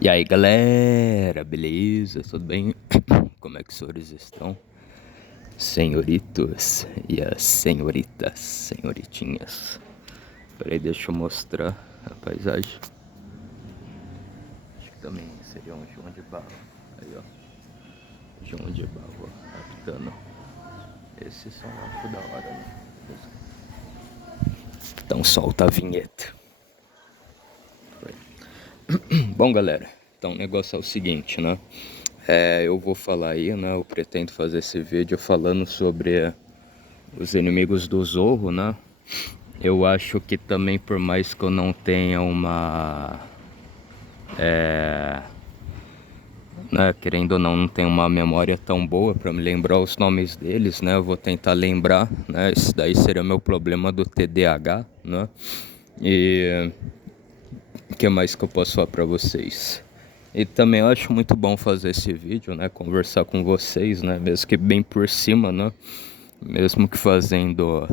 E aí galera, beleza? Tudo bem? Como é que os senhores estão? Senhoritos e as senhoritas, senhoritinhas. Peraí, deixa eu mostrar a paisagem. Acho que também seria um João de Barro. Aí ó, João de Barro, ó, capitano. Esses são acho da hora, né? Então solta a vinheta. Bom galera, então o negócio é o seguinte, né? Eu vou falar aí, né? Eu pretendo fazer esse vídeo falando sobre os inimigos do Zorro, né? Eu acho que também, por mais que eu não tenha uma... né, querendo ou não tenha uma memória tão boa para me lembrar os nomes deles, né? Eu vou tentar lembrar, né? Esse daí seria meu problema do TDAH, né? E o que mais que eu posso falar para vocês? E também eu acho muito bom fazer esse vídeo, né? Conversar com vocês, né? Mesmo que bem por cima, né? Mesmo que fazendo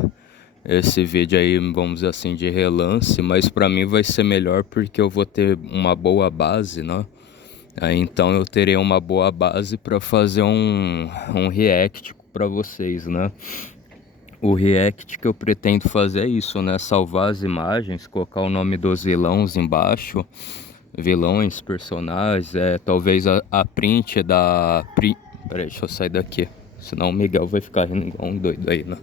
esse vídeo aí, vamos dizer assim, de relance, mas pra mim vai ser melhor porque eu vou ter uma boa base, né? Aí, então eu terei uma boa base pra fazer um react pra vocês, né? O react que eu pretendo fazer é isso, né? Salvar as imagens, colocar o nome dos vilões embaixo, vilões, personagens, talvez a print da... Peraí, deixa eu sair daqui, senão o Miguel vai ficar rindo igual um doido aí, né?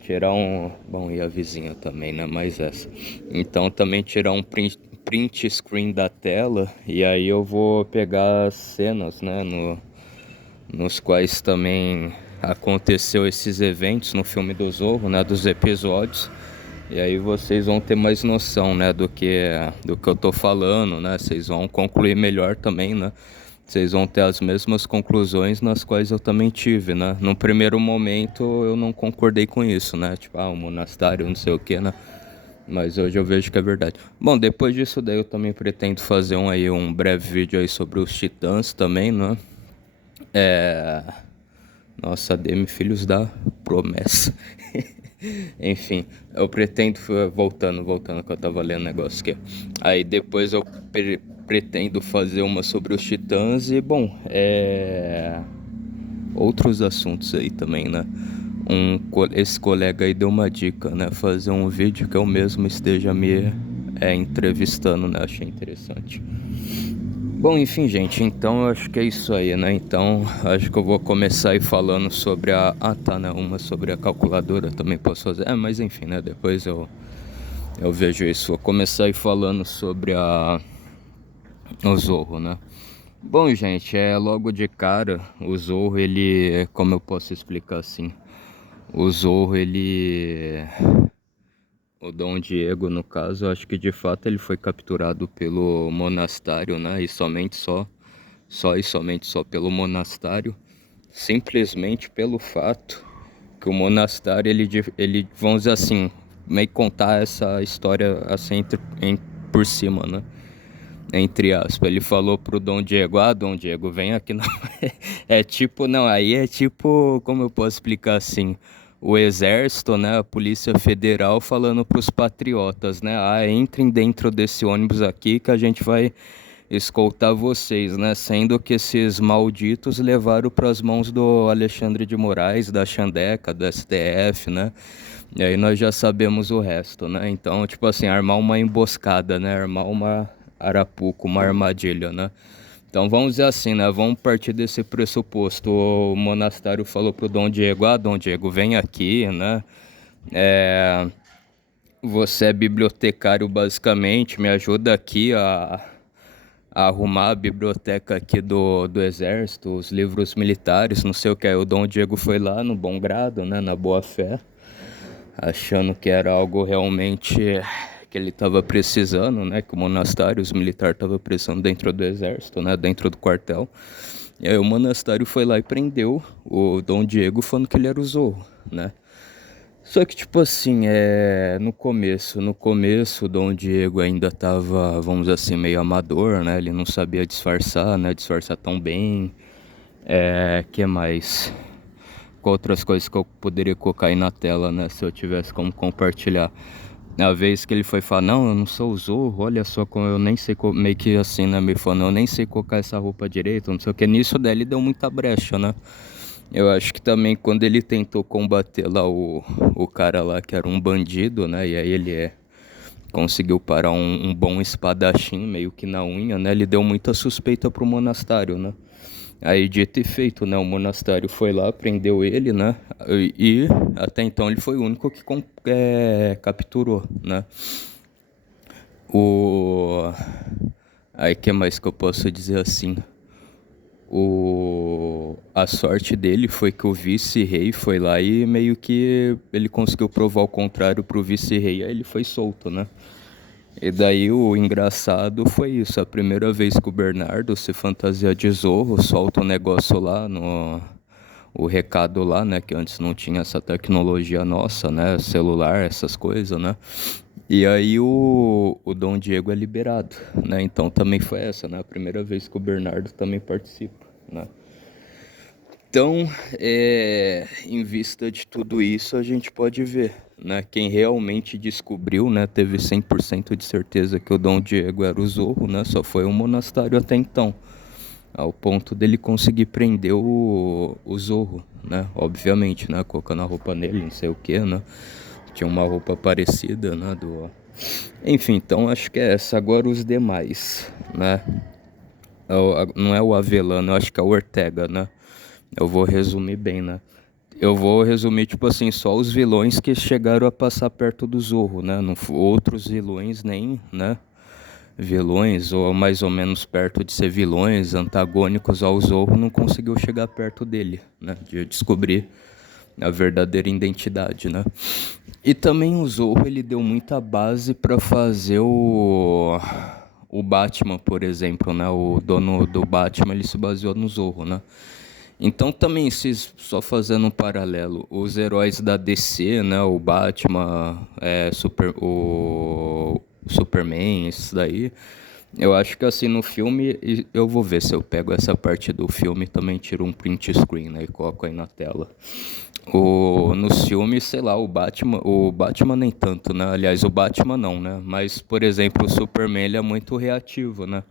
Tirar um... Bom, e a vizinha também, né? Mais essa. Então também tirar um print screen da tela, e aí eu vou pegar as cenas, né? Nos quais também aconteceu esses eventos no filme do Zorro, né? Dos episódios. E aí vocês vão ter mais noção, né, do que eu tô falando, né? Vocês vão concluir melhor também, né? Vocês vão ter as mesmas conclusões nas quais eu também tive, né? No primeiro momento eu não concordei com isso, né? Tipo, o monastério, não sei o que, né? Mas hoje eu vejo que é verdade. Bom, depois disso daí eu também pretendo fazer um breve vídeo aí sobre os Titãs também, né? Nossa, dê-me filhos da promessa. Enfim, eu pretendo, voltando que eu tava lendo negócio aqui. Aí depois eu pretendo fazer uma sobre os Titãs e, bom, outros assuntos aí também, né? Esse colega aí deu uma dica, né? Fazer um vídeo que eu mesmo esteja me entrevistando, né? Achei interessante. Bom, enfim, gente, então eu acho que é isso aí, né? Então, acho que eu vou começar aí falando sobre a... Ah, tá, né? Uma sobre a calculadora também posso fazer. Mas enfim, né? Depois eu vejo isso. Vou começar aí falando sobre o Zorro, né? Bom, gente, logo de cara, o Zorro, ele... Como eu posso explicar assim? O Zorro, ele... O Dom Diego, no caso, acho que de fato ele foi capturado pelo monastério, né? E somente só pelo monastério, simplesmente pelo fato que o monastério, ele vamos dizer assim, meio que contar essa história assim por cima, né? Entre aspas, ele falou pro Dom Diego, Dom Diego, vem aqui não. É tipo, não, aí é tipo, como eu posso explicar assim, o exército, né, a Polícia Federal falando pros patriotas, né, entrem dentro desse ônibus aqui que a gente vai escoltar vocês, né, sendo que esses malditos levaram pras mãos do Alexandre de Moraes, da Xandeca, do STF, né, e aí nós já sabemos o resto, né, então, tipo assim, armar uma emboscada, né, armar uma arapuca, uma armadilha, né. Então vamos dizer assim, né? Vamos partir desse pressuposto. O monastério falou pro Dom Diego, Dom Diego, vem aqui, né? Você é bibliotecário basicamente, me ajuda aqui a arrumar a biblioteca aqui do exército, os livros militares, não sei o que. Aí o Dom Diego foi lá no bom grado, né? Na boa fé, achando que era algo realmente que ele estava precisando, né? Que o monastério, os militares estavam precisando dentro do exército, né? Dentro do quartel. E aí o monastério foi lá e prendeu o Dom Diego falando que ele era o Zorro, né? Só que tipo assim, no começo o Dom Diego ainda tava, vamos dizer assim, meio amador, né? Ele não sabia disfarçar, né? Disfarçar tão bem. Que mais? Com outras coisas que eu poderia colocar aí na tela, né? Se eu tivesse como compartilhar. A vez que ele foi falar, não, eu não sou o Zorro, olha só como eu nem sei, meio que assim, né, me falando, eu nem sei colocar essa roupa direito, não sei o que, nisso daí ele deu muita brecha, né. Eu acho que também quando ele tentou combater lá o cara lá que era um bandido, né, e aí ele conseguiu parar um bom espadachim meio que na unha, né, ele deu muita suspeita pro monastério, né. Aí dito e feito, né, o monastério foi lá, prendeu ele, né, e até então ele foi o único que capturou, né. O... Aí que mais que eu posso dizer assim? A sorte dele foi que o vice-rei foi lá e meio que ele conseguiu provar o contrário pro vice-rei, aí ele foi solto, né? E daí o engraçado foi isso, a primeira vez que o Bernardo se fantasia de Zorro, solta um negócio lá no... O recado lá, né, que antes não tinha essa tecnologia nossa, né, celular, essas coisas, né? E aí o Dom Diego é liberado, né? Então também foi essa, né? A primeira vez que o Bernardo também participa, né? Então, em vista de tudo isso, a gente pode ver, né? Quem realmente descobriu, né? Teve 100% de certeza que o Dom Diego era o Zorro, né? Só foi um monastério até então, ao ponto dele conseguir prender o Zorro, né? Obviamente, né? Colocando a roupa nele, não sei o que, né? Tinha uma roupa parecida, né? Enfim, então acho que é essa. Agora os demais, né? Não é o Avelano, acho que é o Ortega, né? Eu vou resumir bem, né? Eu vou resumir, tipo assim, só os vilões que chegaram a passar perto do Zorro, né? Não, outros vilões nem, né? Vilões, ou mais ou menos perto de ser vilões, antagônicos ao Zorro, não conseguiu chegar perto dele, né? De descobrir a verdadeira identidade, né? E também o Zorro, ele deu muita base para fazer o Batman, por exemplo, né? O dono do Batman, ele se baseou no Zorro, né? Então também, só fazendo um paralelo, os heróis da DC, né? O Batman, o Superman, esses daí. Eu acho que assim no filme, eu vou ver se eu pego essa parte do filme e também tiro um print screen, né? E coloco aí na tela. Nos filmes, sei lá, o Batman nem tanto, né? Aliás, o Batman não, né? Mas, por exemplo, o Superman, ele é muito reativo, né?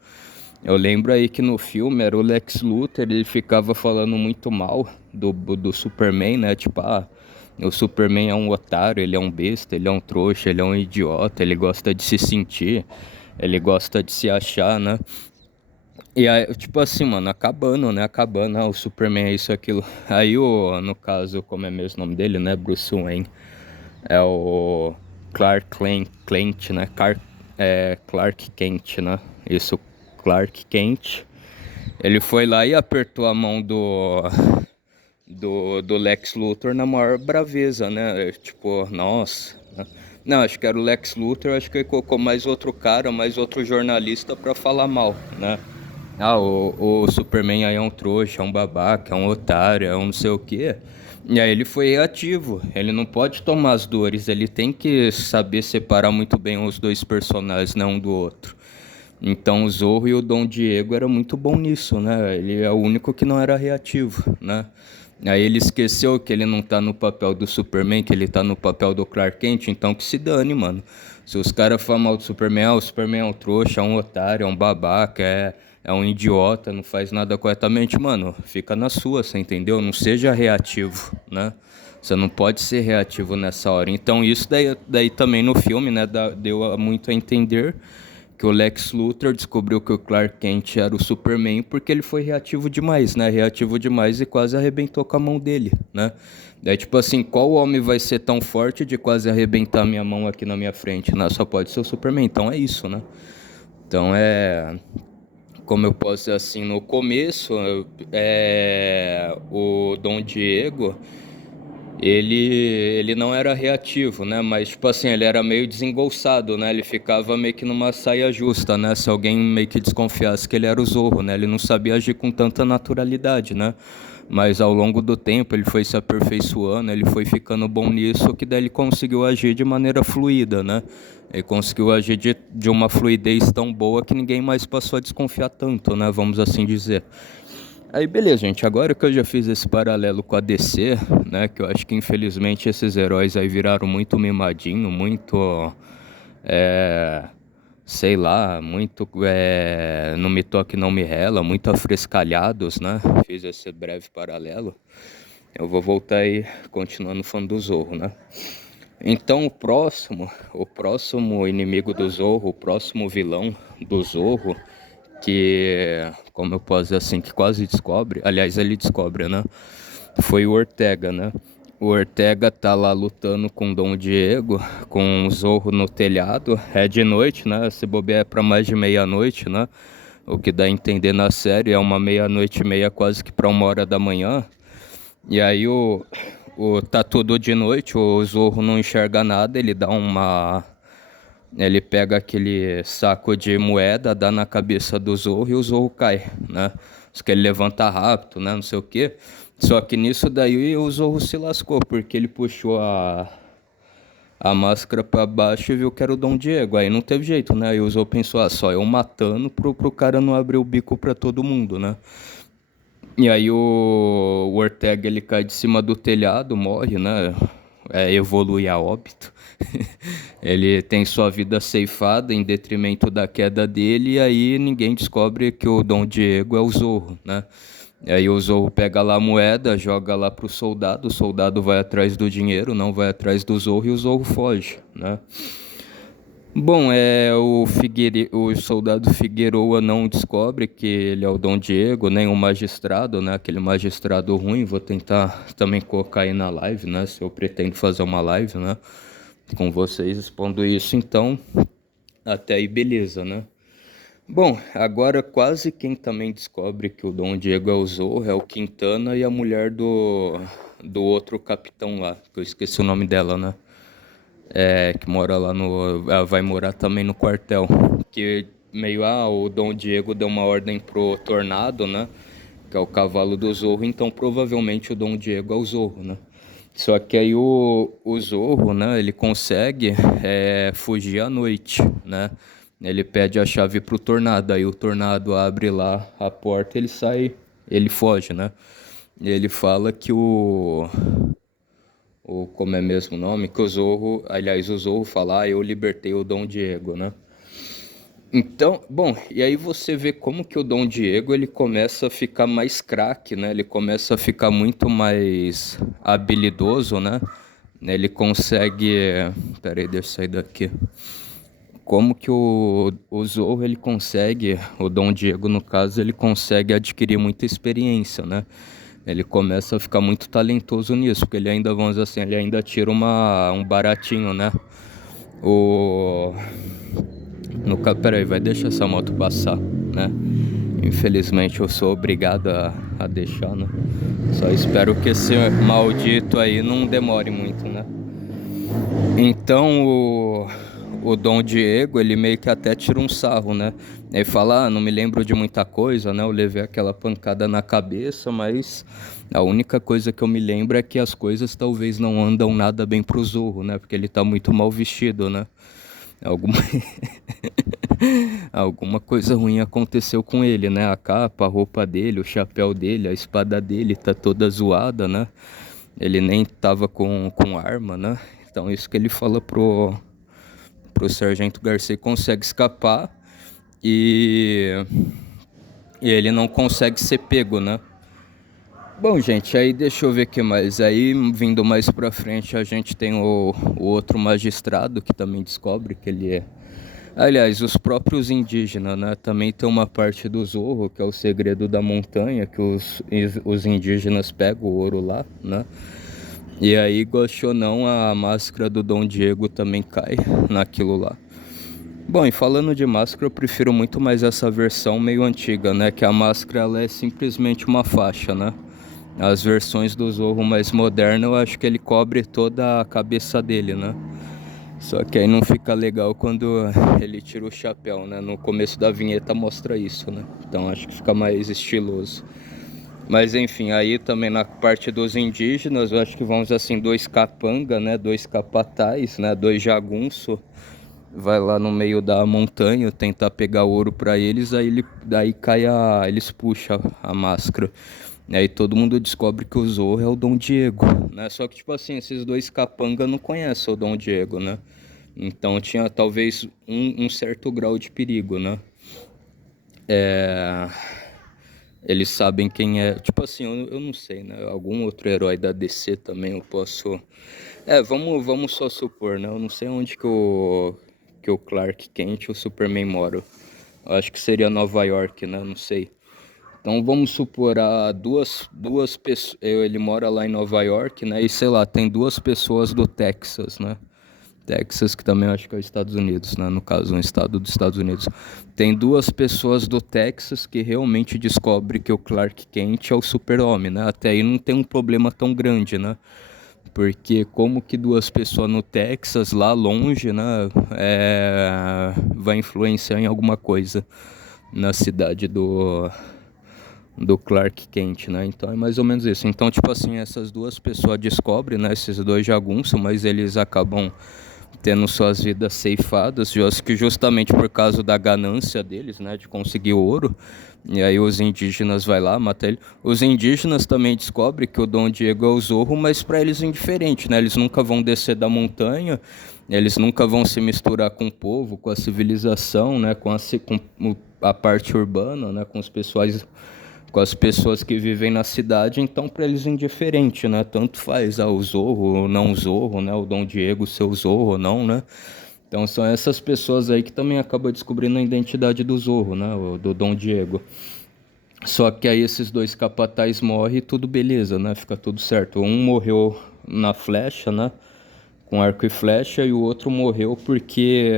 Eu lembro aí que no filme era o Lex Luthor, ele ficava falando muito mal do Superman, né? Tipo, o Superman é um otário, ele é um besta, ele é um trouxa, ele é um idiota, ele gosta de se sentir, ele gosta de se achar, né? E aí, tipo assim, mano, acabando, né? Acabando, o Superman é isso, aquilo. Aí, no caso, como é mesmo o nome dele, né? Bruce Wayne. É o Clark Kent, né? Clark Kent, né? Isso, Clark Kent. Ele foi lá e apertou a mão do Lex Luthor na maior braveza, né? Tipo, nossa, né? Não, acho que era o Lex Luthor, acho que ele colocou mais outro cara, mais outro jornalista pra falar mal, né? O Superman aí é um trouxa, é um babaca, é um otário, é um não sei o quê. E aí ele foi reativo, ele não pode tomar as dores, ele tem que saber separar muito bem os dois personagens, né, um do outro. Então o Zorro e o Dom Diego era muito bom nisso, né? Ele é o único que não era reativo, né? Aí ele esqueceu que ele não tá no papel do Superman, que ele tá no papel do Clark Kent, então que se dane, mano. Se os caras falam mal do Superman, o Superman é um trouxa, é um otário, é um babaca, é um idiota, não faz nada corretamente, mano, fica na sua, você entendeu? Não seja reativo, né? Você não pode ser reativo nessa hora. Então isso daí também no filme, né, deu muito a entender que o Lex Luthor descobriu que o Clark Kent era o Superman porque ele foi reativo demais, né? Reativo demais e quase arrebentou com a mão dele, né? Daí, tipo assim, qual homem vai ser tão forte de quase arrebentar minha mão aqui na minha frente? Né? Só pode ser o Superman, então é isso, né? Então como eu posso dizer assim, no começo, o Dom Diego, ele não era reativo, né? Mas, tipo assim, ele era meio desengolçado, né? Ele ficava meio que numa saia justa, né? Se alguém meio que desconfiasse que ele era o Zorro, né? Ele não sabia agir com tanta naturalidade, né? Mas ao longo do tempo ele foi se aperfeiçoando, ele foi ficando bom nisso, que daí ele conseguiu agir de maneira fluida, né? Ele conseguiu agir de uma fluidez tão boa que ninguém mais passou a desconfiar tanto, né? Vamos assim dizer. Aí beleza, gente, agora que eu já fiz esse paralelo com a DC, né, que eu acho que infelizmente esses heróis aí viraram muito mimadinho, muito, é, sei lá, muito, não me toque, não me rela, muito afrescalhados, né, fiz esse breve paralelo, eu vou voltar aí continuando falando do Zorro, né. Então o próximo inimigo do Zorro, o próximo vilão do Zorro, que, como eu posso dizer assim, que quase descobre, aliás, ele descobre, né? Foi o Ortega, né? O Ortega tá lá lutando com o Dom Diego, com o Zorro no telhado. É de noite, né? Se bobear é pra mais de meia-noite, né? O que dá a entender na série é uma meia-noite e meia, quase que pra 1 hora da manhã. E aí tá tudo de noite, o Zorro não enxerga nada, ele pega aquele saco de moeda, dá na cabeça do Zorro e o Zorro cai, né? Diz que ele levanta rápido, né? Não sei o quê. Só que nisso daí o Zorro se lascou, porque ele puxou a máscara pra baixo e viu que era o Dom Diego. Aí não teve jeito, né? Aí o Zorro pensou, só eu matando pro cara não abrir o bico pra todo mundo, né? E aí o Ortega ele cai de cima do telhado, morre, né? Evolui a óbito. Ele tem sua vida ceifada em detrimento da queda dele, e aí ninguém descobre que o Dom Diego é o Zorro, né? E aí o Zorro pega lá a moeda, joga lá pro soldado, o soldado vai atrás do dinheiro, não vai atrás do Zorro, e o Zorro foge, né? Bom, o soldado Figueroa não descobre que ele é o Dom Diego, nem o magistrado, né? Aquele magistrado ruim. Vou tentar também colocar aí na live, né? Se eu pretendo fazer uma live, né? Com vocês expondo isso, então até aí beleza, né? Bom, agora quase quem também descobre que o Dom Diego é o Zorro é o Quintana e a mulher do outro capitão lá, que eu esqueci o nome dela, né? Que mora lá no. Ela vai morar também no quartel. Que meio, o Dom Diego deu uma ordem pro Tornado, né? Que é o cavalo do Zorro, então provavelmente o Dom Diego é o Zorro, né? Só que aí o Zorro, né? Ele consegue fugir à noite, né? Ele pede a chave pro Tornado, aí o Tornado abre lá a porta, ele sai, ele foge, né? Ele fala que ou como é mesmo o nome, que o Zorro, aliás, o Zorro fala, eu libertei o Dom Diego, né? Então, bom, e aí você vê como que o Dom Diego, ele começa a ficar mais craque, né? Ele começa a ficar muito mais habilidoso, né? Ele consegue... Peraí, deixa eu sair daqui. Como que o Zorro, ele consegue, o Dom Diego, no caso, ele consegue adquirir muita experiência, né? Ele começa a ficar muito talentoso nisso, porque ele ainda, vamos dizer assim, ele ainda tira um baratinho, né? O... No caso, peraí, vai deixar essa moto passar, né? Infelizmente eu sou obrigado a deixar, né? Só espero que esse maldito aí não demore muito, né? Então o Dom Diego, ele meio que até tira um sarro, né? Ele fala, não me lembro de muita coisa, né? Eu levei aquela pancada na cabeça, mas a única coisa que eu me lembro é que as coisas talvez não andam nada bem pro Zorro, né? Porque ele tá muito mal vestido, né? Alguma... Alguma coisa ruim aconteceu com ele, né? A capa, a roupa dele, o chapéu dele, a espada dele tá toda zoada, né? Ele nem tava com arma, né? Então isso que ele fala pro Sargento Garcia, consegue escapar e ele não consegue ser pego, né? Bom, gente, aí deixa eu ver o que mais. Aí, vindo mais pra frente, a gente tem o outro magistrado que também descobre que ele é... Aliás, os próprios indígenas, né? Também tem uma parte do Zorro, que é o segredo da montanha, que os indígenas pegam o ouro lá, né? E aí, goste ou não, a máscara do Dom Diego também cai naquilo lá. Bom, e falando de máscara, eu prefiro muito mais essa versão meio antiga, né? Que a máscara ela é simplesmente uma faixa, né? As versões do Zorro mais moderno, eu acho que ele cobre toda a cabeça dele, né? Só que aí não fica legal quando ele tira o chapéu, né? No começo da vinheta mostra isso, né? Então acho que fica mais estiloso. Mas enfim, aí também na parte dos indígenas, eu acho que vamos assim, dois capanga, né? Dois capataz, né? Dois jagunço. vai lá no meio da montanha tentar pegar ouro pra eles, daí eles puxam a máscara. E aí todo mundo descobre que o Zorro é o Dom Diego, né? Só que, tipo assim, esses dois capanga não conhecem o Dom Diego, né? Então tinha talvez um certo grau de perigo, né? Eles sabem quem é. Tipo assim, eu não sei, né? Algum outro herói da DC também eu posso. Vamos só supor, né? Eu não sei onde que o Clark Kent e o Superman moram. Eu acho que seria Nova York, né? Não sei. Então vamos supor duas pessoas. Ele mora lá em Nova York, né? E sei lá, tem duas pessoas do Texas, né? Texas, que também acho que é os Estados Unidos, né? No caso, um estado dos Estados Unidos. Tem duas pessoas do Texas que realmente descobrem que o Clark Kent é o super-homem, né? Até aí não tem um problema tão grande, né? Porque como que duas pessoas no Texas, lá longe, né? Vai influenciar em alguma coisa na cidade do Clark Kent, né? Então é mais ou menos isso. Então, tipo assim, essas duas pessoas descobrem, né? Esses dois jagunços, mas eles acabam tendo suas vidas ceifadas, justamente por causa da ganância deles, né? De conseguir ouro. E aí os indígenas vai lá, matam ele. Os indígenas também descobrem que o Dom Diego é o Zorro, mas para eles é indiferente, né? Eles nunca vão descer da montanha, eles nunca vão se misturar com o povo, com a civilização, né? Com a parte urbana, né? Com as pessoas que vivem na cidade, então para eles é indiferente, né? Tanto faz o Zorro ou não o Zorro, né? O Dom Diego ser o Zorro ou não, né? Então são essas pessoas aí que também acabam descobrindo a identidade do Zorro, né? Do Dom Diego. Só que aí esses dois capatazes morrem e tudo beleza, né? Fica tudo certo. Um morreu na flecha, né? Com arco e flecha, e o outro morreu porque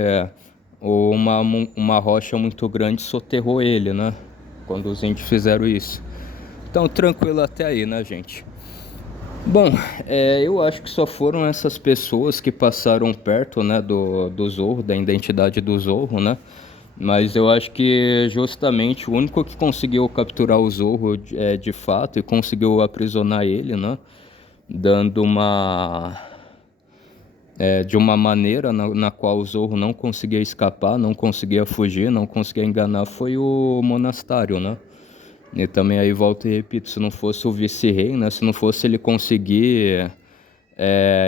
uma rocha muito grande soterrou ele, né? Quando os índios fizeram isso. Então, tranquilo até aí, né, gente? Bom, eu acho que só foram essas pessoas que passaram perto, né, do Zorro, da identidade do Zorro, né? Mas eu acho que justamente o único que conseguiu capturar o Zorro de fato e conseguiu aprisionar ele, né? Dando de uma maneira na qual o Zorro não conseguia escapar, não conseguia fugir, não conseguia enganar, foi o monastário, né? E também aí volto e repito, se não fosse o vice-rei, né? Se não fosse ele conseguir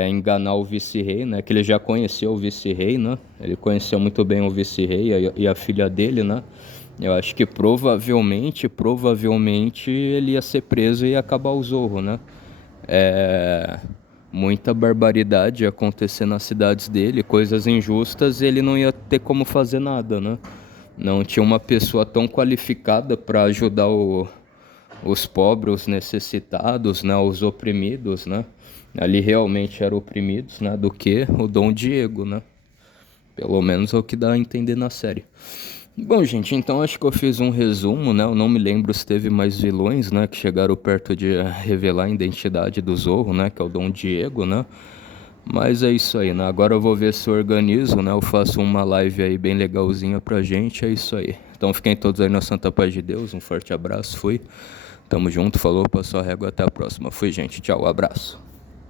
enganar o vice-rei, né? Que ele já conheceu o vice-rei, né? Ele conheceu muito bem o vice-rei e a filha dele, né? Eu acho que provavelmente ele ia ser preso e ia acabar o Zorro, né? Muita barbaridade ia acontecer nas cidades dele, coisas injustas, e ele não ia ter como fazer nada, né? Não tinha uma pessoa tão qualificada para ajudar os pobres, os necessitados, né? Os oprimidos, né? Ali realmente eram oprimidos, né? Do que o Dom Diego, né? Pelo menos é o que dá a entender na série. Bom, gente, então acho que eu fiz um resumo, né? Eu não me lembro se teve mais vilões, né? Que chegaram perto de revelar a identidade do Zorro, né? Que é o Dom Diego, né? Mas é isso aí, né? Agora eu vou ver se eu organizo, né? Eu faço uma live aí bem legalzinha pra gente, é isso aí. Então fiquem todos aí na santa paz de Deus, um forte abraço, fui. Tamo junto, falou, passou a régua, até a próxima. Fui, gente, tchau, abraço.